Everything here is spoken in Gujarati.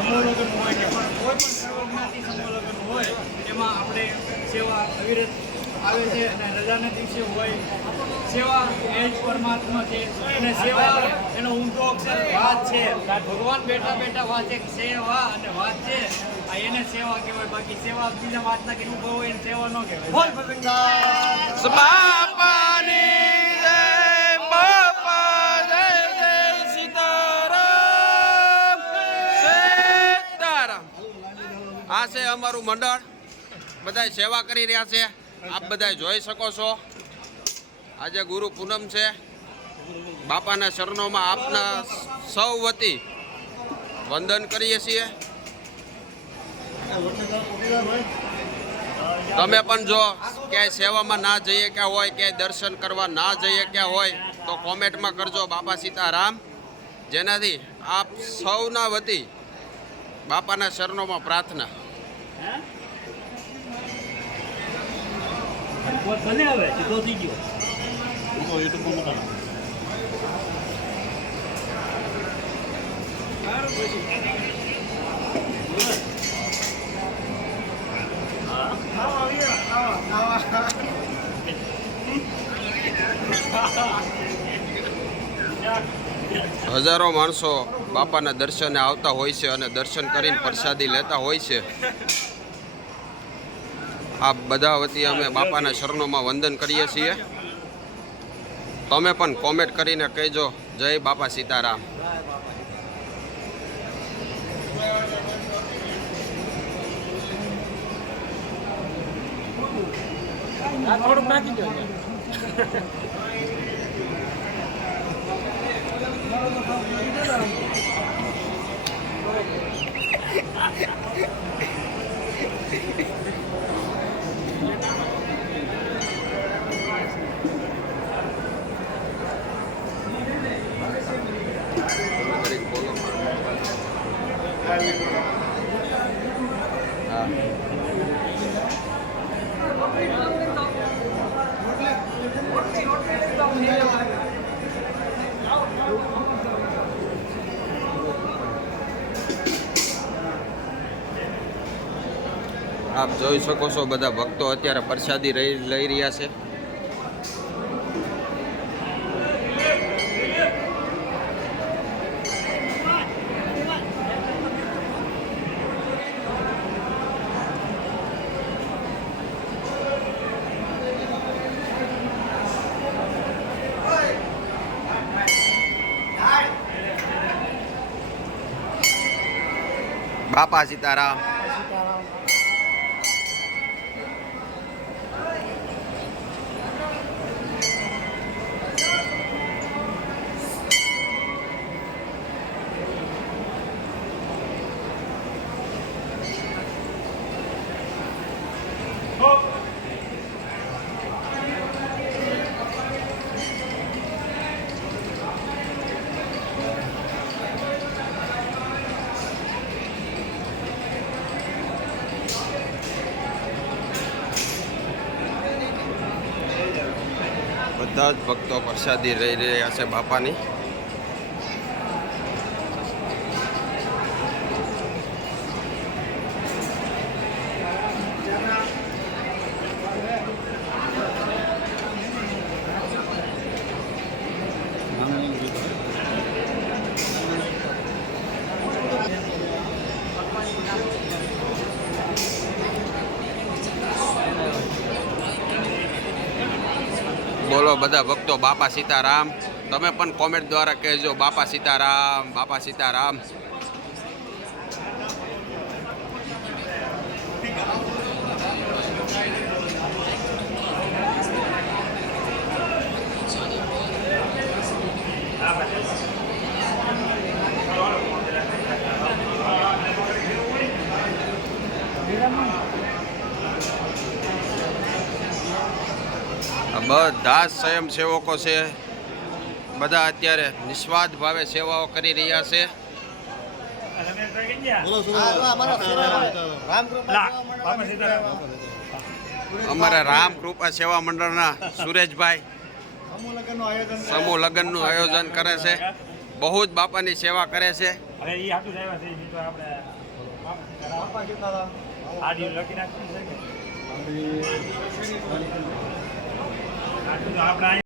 સમૂહ લગ્ન હોય કે પણ કોઈ પણ સર્વજ્ઞાતિ સમૂહ લગ્ન હોય એમાં આપણે સેવા અવિરત આવે છે અને રજાના દિવસે હોય. સેવા એ જ પરમાત્મા છે અને સેવા એનો ઊંધો અક્ષર વાત છે. ભગવાન બેઠા બેઠા વાંચે છે સેવા અને વાત છે. આ એને સેવા કહેવાય. બાકી સેવા બીજા વાતના કે ઊભો હોય એને સેવા ન કહેવાય. બોલ આ છે અમારું મંડળ. બધાય સેવા કરી રહ્યા છે. આપ બધાય જોઈ શકો છો. આજે ગુરુ પૂનમ છે. બાપાના શરણોમાં આપના સૌ વતી વંદન કરીએ છીએ. તમે પણ જો ક્યાંય સેવામાં ના જઈએ ક્યાં હોય, ક્યાંય દર્શન કરવા ના જઈએ ક્યાં હોય, તો કોમેન્ટમાં કરજો બાપા સીતારામ. જેનાથી આપ સૌના વતી બાપાના શરણોમાં પ્રાર્થના. હજારો માણસો બાપાના દર્શને આવતા હોય છે અને દર્શન કરીને પ્રસાદી લેતા હોય છે. આ બધા વતી અમે બાપાના શરણોમાં વંદન કરીએ છીએ. તમે પણ કોમેન્ટ કરીને કહેજો, જય બાપા સીતારામ. નાખી આપ જોઈ શકો છો બધા ભક્તો અત્યારે પ્રસાદી લઈ રહ્યા છે. બાપા સીતારામ બધા જ ભક્તો પ્રસાદી રહી રહ્યા છે બાપાની. બોલો બધા ભક્તો બાપા સીતારામ તમે પણ કોમેન્ટ દ્વારા કહેજો બાપા સીતારામ બાપા સીતારામ. બધા સ્વયંસેવકો છે. બધા અત્યારે નિસ્વાર્થ ભાવે સેવાઓ કરી રહ્યા છે. અમારા રામ કૃપા સેવા મંડળના સુરેશભાઈ સમૂહ લગ્નનું આયોજન કરે છે. બહુ જ બાપાની સેવા કરે છે. હવે એ હાટું જ આવ્યા છે એ તો આપણે લખી નાખી છે કે આટલું તો આપણે અહીંયા